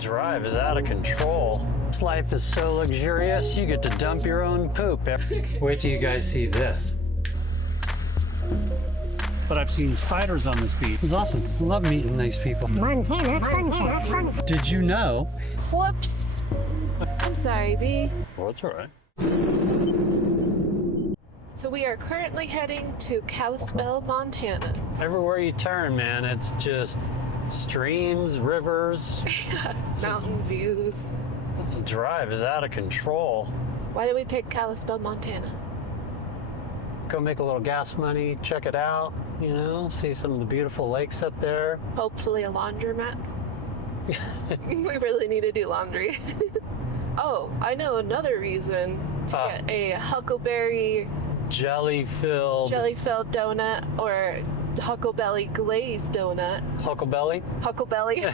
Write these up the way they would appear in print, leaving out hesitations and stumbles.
drive is out of control. This life is so luxurious, you get to dump your own poop. Wait till you guys see this. But I've seen spiders on this beach. It's awesome. I love meeting nice people. Montana. Did you know? Whoops. I'm sorry, B. Well, it's all right. So we are currently heading to Kalispell, Montana. Everywhere you turn, man, it's just streams, rivers. Mountain views. The drive is out of control. Why did we pick Kalispell, Montana? Go make a little gas money, check it out, you know, see some of the beautiful lakes up there. Hopefully a laundromat. We really need to do laundry. Oh, I know another reason to get a huckleberry jelly-filled donut or huckleberry glazed donut. Huckleberry? Huckleberry.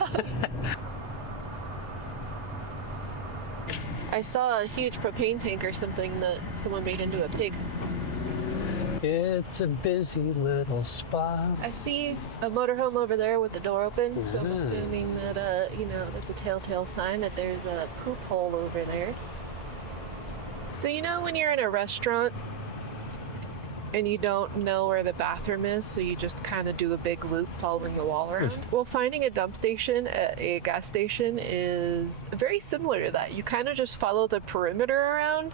I saw a huge propane tank or something that someone made into a pig. It's a busy little spot. I see a motorhome over there with the door open, so I'm assuming that, that's a telltale sign that there's a poop hole over there. So you know when you're in a restaurant and you don't know where the bathroom is, so you just kind of do a big loop following the wall around? Well, finding a dump station at a gas station is very similar to that. You kind of just follow the perimeter around.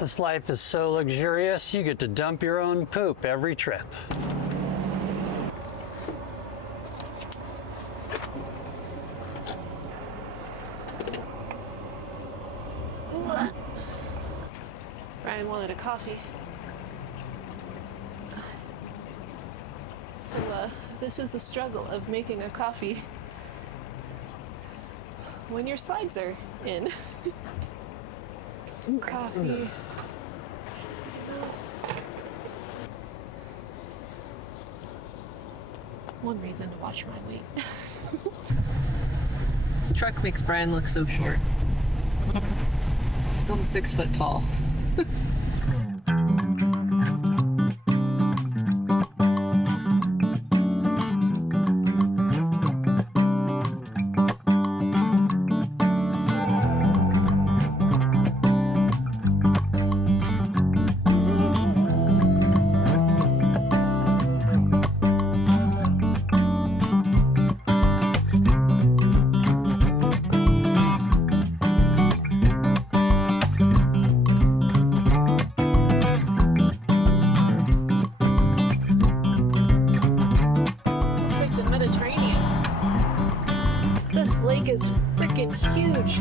This life is so luxurious, you get to dump your own poop every trip. Ryan wanted a coffee. So, this is the struggle of making a coffee when your slides are in. Some coffee. One reason to watch my weight. This truck makes Brian look so short. He's almost 6 foot tall. Is freaking huge.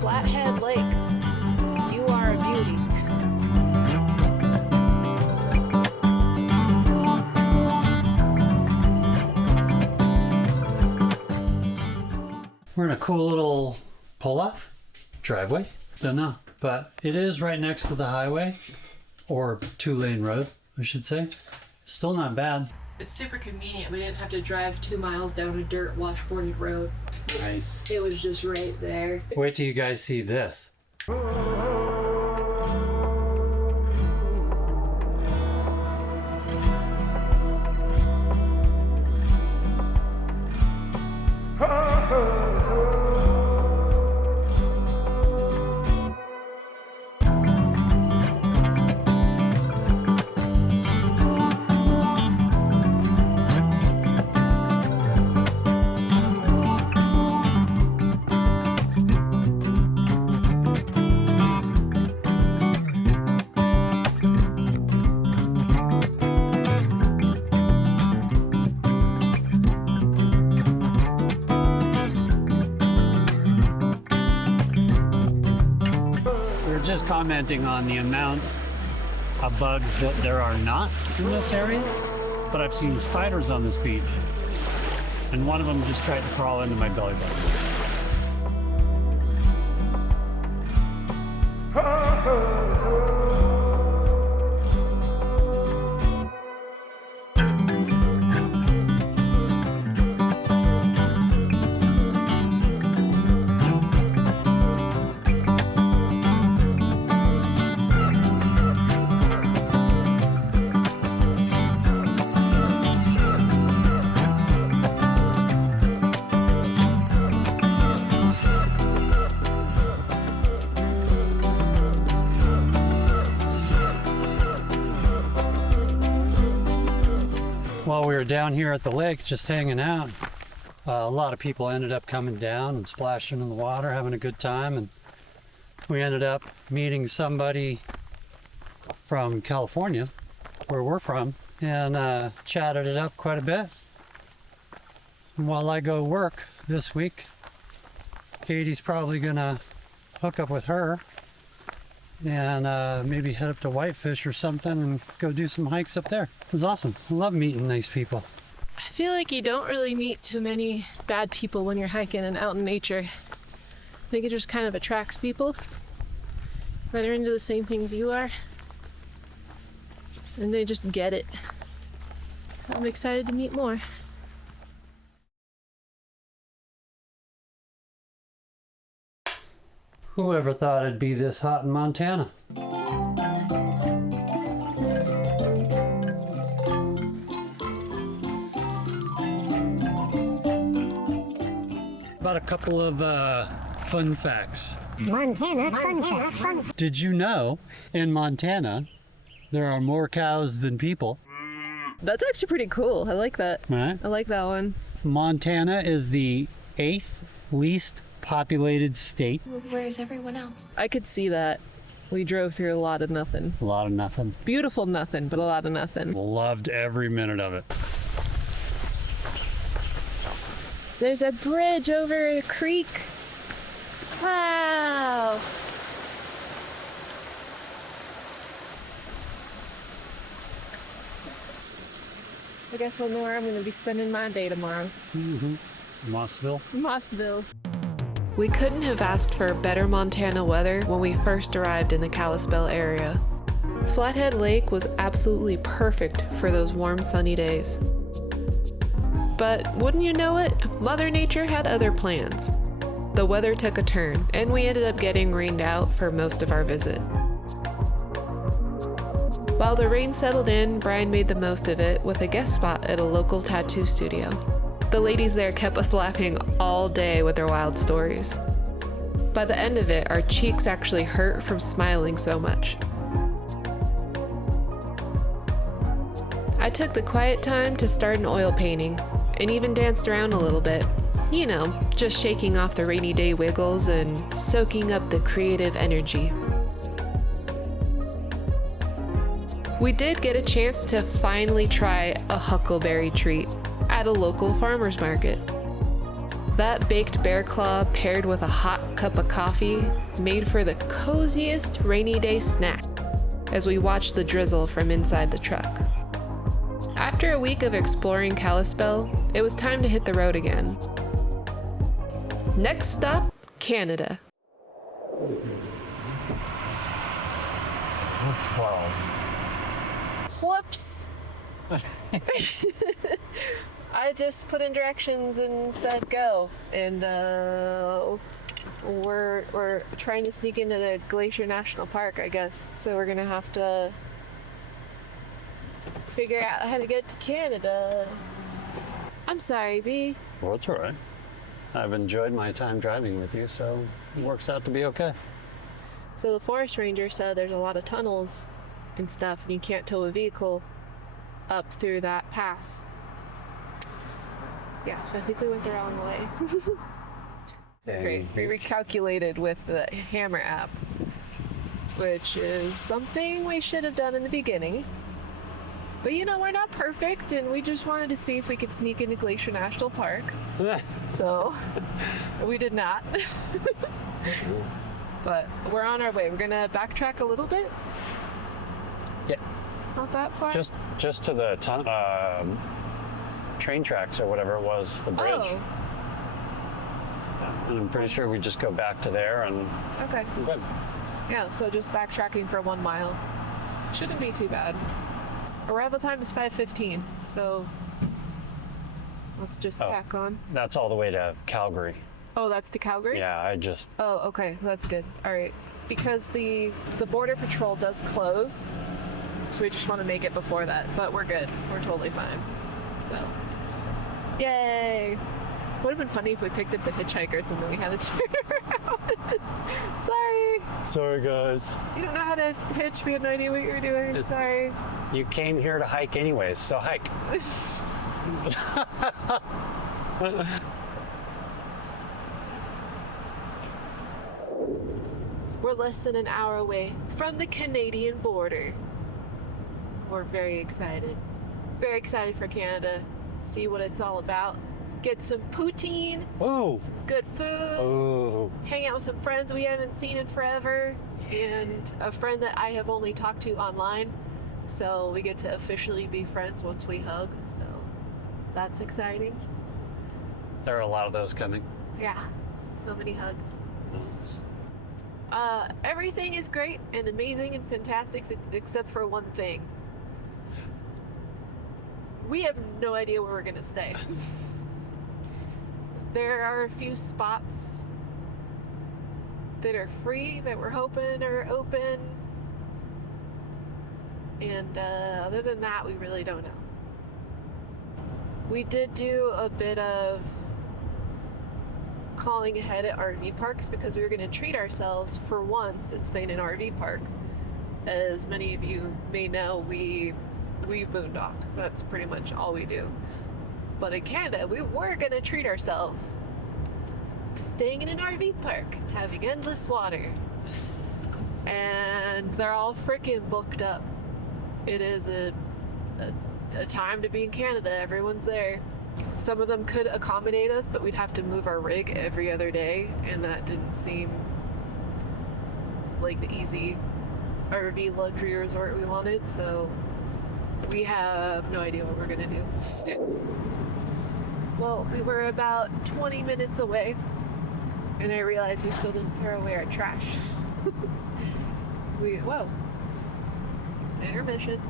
Flathead Lake. You are a beauty. We're in a cool little pull-off driveway. Don't know, but it is right next to the highway, or 2-lane road, I should say. Still not bad. It's super convenient. We didn't have to drive 2 miles down a dirt washboarded road. Nice. It was just right there. Wait till you guys see this. Just commenting on the amount of bugs that there are not in this area, but I've seen spiders on this beach, and one of them just tried to crawl into my belly button. while we were down here at the lake just hanging out, a lot of people ended up coming down and splashing in the water, having a good time, and we ended up meeting somebody from California, where we're from, and chatted it up quite a bit. And while I go work this week, Katie's probably gonna hook up with her and maybe head up to Whitefish or something and go do some hikes up there. It was awesome. I love meeting nice people. I feel like you don't really meet too many bad people when you're hiking and out in nature. I think it just kind of attracts people that are into the same things you are. And they just get it. I'm excited to meet more. Whoever thought it'd be this hot in Montana? About a couple of fun facts. Montana fun fact. Fun. Did you know in Montana there are more cows than people? That's actually pretty cool. I like that. Right? I like that one. Montana is the 8th least populated state. Where's everyone else? I could see that. We drove through a lot of nothing. A lot of nothing. Beautiful nothing, but a lot of nothing. Loved every minute of it. There's a bridge over a creek. Wow. I guess I'll know where I'm going to be spending my day tomorrow. Mossville. Mossville. We couldn't have asked for better Montana weather when we first arrived in the Kalispell area. Flathead Lake was absolutely perfect for those warm, sunny days. But wouldn't you know it, Mother Nature had other plans. The weather took a turn, and we ended up getting rained out for most of our visit. While the rain settled in, Brian made the most of it with a guest spot at a local tattoo studio. The ladies there kept us laughing all day with their wild stories. By the end of it, our cheeks actually hurt from smiling so much. I took the quiet time to start an oil painting, and even danced around a little bit. You know, just shaking off the rainy day wiggles and soaking up the creative energy. We did get a chance to finally try a huckleberry treat at a local farmer's market. That baked bear claw paired with a hot cup of coffee made for the coziest rainy day snack as we watched the drizzle from inside the truck. After a week of exploring Kalispell, it was time to hit the road again. Next stop, Canada. Wow. Whoops. I just put in directions and said go, and we're trying to sneak into the Glacier National Park, I guess. So we're gonna have to figure out how to get to Canada. I'm sorry, B. Well, it's all right. I've enjoyed my time driving with you, so it works out to be okay. So the forest ranger said there's a lot of tunnels and stuff, and you can't tow a vehicle up through that pass. Yeah, so I think we went the wrong way. Great. We recalculated with the Hammer app, which is something we should have done in the beginning. But you know, we're not perfect, and we just wanted to see if we could sneak into Glacier National Park. So we did not. But we're on our way. We're gonna backtrack a little bit. Yeah. Not that far. Just to the train tracks or whatever it was, the bridge. Oh, And I'm pretty sure we just go back to there and okay. we're good. Yeah, so just backtracking for 1 mile. Shouldn't be too bad. Arrival time is 5:15, so let's just tack on. That's all the way to Calgary. Oh, that's to Calgary? Yeah, Oh, okay, that's good. All right, because the border patrol does close, so we just want to make it before that. But we're good. We're totally fine. So, yay! Would have been funny if we picked up the hitchhikers and then we had to turn around. Sorry. Sorry, guys. You don't know how to hitch. We had no idea what you were doing. Sorry. You came here to hike anyways, so hike. We're less than an hour away from the Canadian border. We're very excited. Very excited for Canada. See what it's all about. Get some poutine, Ooh. good food, Ooh. hang out with some friends we haven't seen in forever, and a friend that I have only talked to online. So we get to officially be friends once we hug. So that's exciting. There are a lot of those coming. Yeah, so many hugs. Everything is great and amazing and fantastic except for one thing. We have no idea where we're gonna stay. There are a few spots that are free that we're hoping are open. And other than that, we really don't know. We did do a bit of calling ahead at RV parks because we were going to treat ourselves for once and stay in an RV park. As many of you may know, we boondock. That's pretty much all we do. But in Canada, we were going to treat ourselves to staying in an RV park, having endless water. And they're all freaking booked up. It is a time to be in Canada. Everyone's there. Some of them could accommodate us, but we'd have to move our rig every other day, and that didn't seem like the easy RV luxury resort we wanted, so we have no idea what we're gonna do. Well, we were about 20 minutes away, and I realized we still didn't throw away our trash. Whoa. Intermission.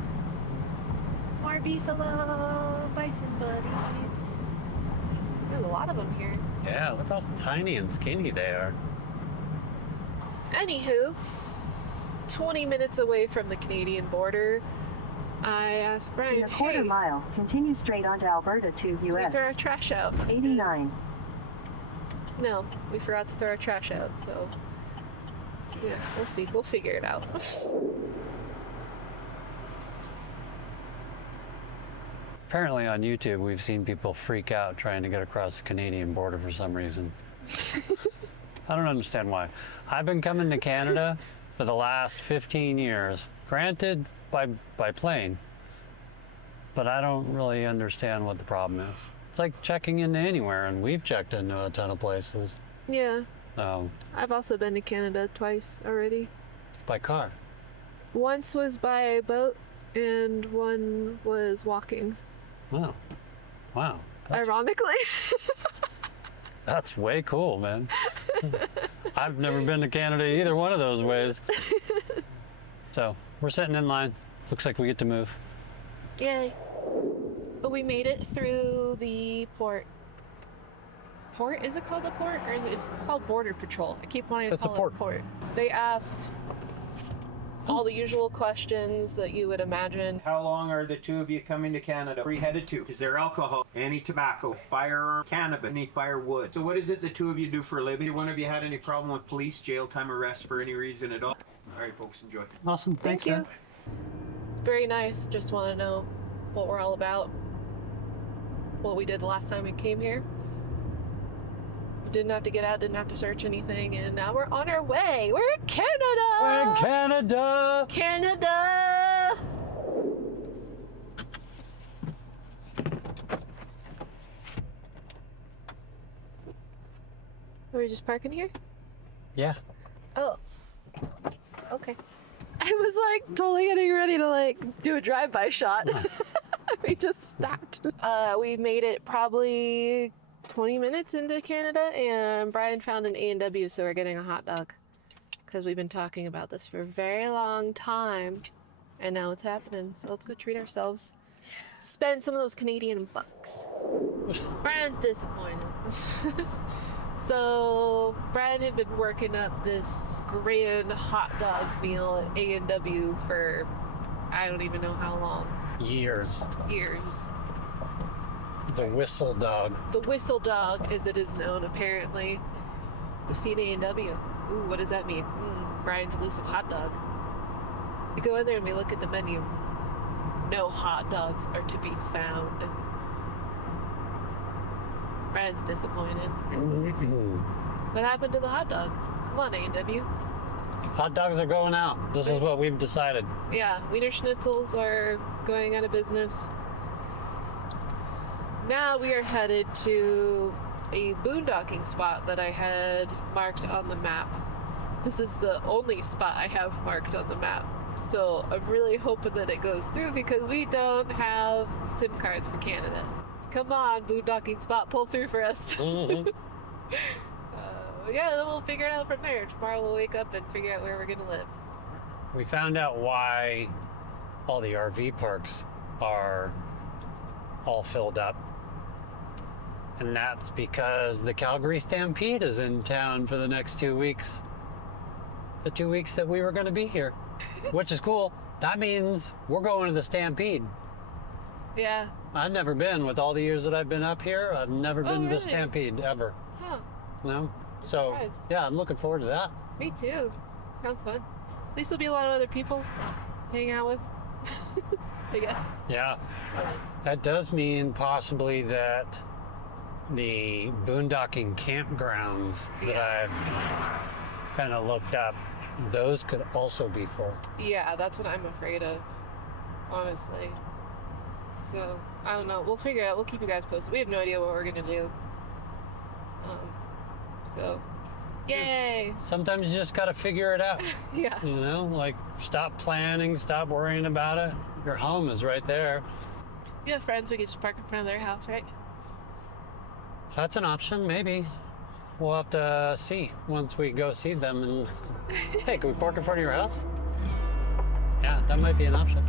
More beefalo bison buddies. There's a lot of them here. Yeah, look how tiny and skinny they are. Anywho, 20 minutes away from the Canadian border, I asked Brian, In a quarter mile, continue straight onto Alberta to we US throw our trash out. 89. No, we forgot to throw our trash out, so yeah, we'll see. We'll figure it out. Apparently on YouTube, we've seen people freak out trying to get across the Canadian border for some reason. I don't understand why. I've been coming to Canada for the last 15 years, granted by plane, but I don't really understand what the problem is. It's like checking into anywhere, and we've checked into a ton of places. Yeah, So, I've also been to Canada twice already. by car. Once was by boat, and one was walking. Wow. Wow. Ironically. That's way cool, man. I've never been to Canada either one of those ways. So, we're sitting in line. Looks like we get to move. Yay. But we made it through the port. Port? Is it called a port? Or it's called Border Patrol. I keep wanting to It's a call port. it a port. They asked all the usual questions that you would imagine. How long are the two of you coming to Canada? Where are you headed to? Is there alcohol, any tobacco, firearm, cannabis, any firewood? So what is it the two of you do for a living? One of you had any problem with police, jail time, arrest for any reason at all? All right, folks, enjoy. Awesome. Thank Thanks, you. man. Very nice. Just want to know what we're all about. What we did the last time we came here. Didn't have to get out, didn't have to search anything, and now we're on our way. We're in Canada! We're in Canada! Canada! Are we just parking here? Yeah. Oh. Okay. I was like totally getting ready to like do a drive-by shot. We just stopped. We made it probably 20 minutes into Canada, and Brian found an A&W, so we're getting a hot dog. Because we've been talking about this for a very long time, and now it's happening. So let's go treat ourselves. Spend some of those Canadian bucks. Brian's disappointed. So Brian had been working up this grand hot dog meal at A&W for I don't even know how long. Years. Years. The whistle dog. The whistle dog, as it is known, apparently. The seen A&W. Ooh, what does that mean? Brian's elusive hot dog. We go in there and we look at the menu. no hot dogs are to be found. Brad's disappointed. What happened to the hot dog? Come on, A&W. Hot dogs are going out. This is what we've decided. Yeah, Wiener Schnitzels are going out of business. Now we are headed to a boondocking spot that I had marked on the map. This is the only spot I have marked on the map. So I'm really hoping that it goes through because we don't have SIM cards for Canada. Come on, boondocking spot, pull through for us. Yeah, then we'll figure it out from there. Tomorrow we'll wake up and figure out where we're gonna live. We found out why all the RV parks are all filled up. And that's because the Calgary Stampede is in town for the next 2 weeks. The 2 weeks that we were going to be here, which is cool. That means we're going to the Stampede. Yeah. I've never been, with all the years that I've been up here, I've never been to the really? Stampede ever. Huh. No? So, Surprised. yeah, I'm looking forward to that. Me too. Sounds fun. At least there'll be a lot of other people to hang out with. I guess. Yeah. That does mean possibly that the boondocking campgrounds that I've kind of looked up, those could also be full. Yeah, that's what I'm afraid of, honestly. So, I don't know. We'll figure it out. We'll keep you guys posted. We have no idea what we're going to do. So, yay! Sometimes you just got to figure it out. Yeah. You know, like stop planning, stop worrying about it. Your home is right there. You have friends we could just park in front of their house, right? That's an option, maybe. We'll have to see once we go see them. And hey, can we park in front of your house? Yeah, that might be an option.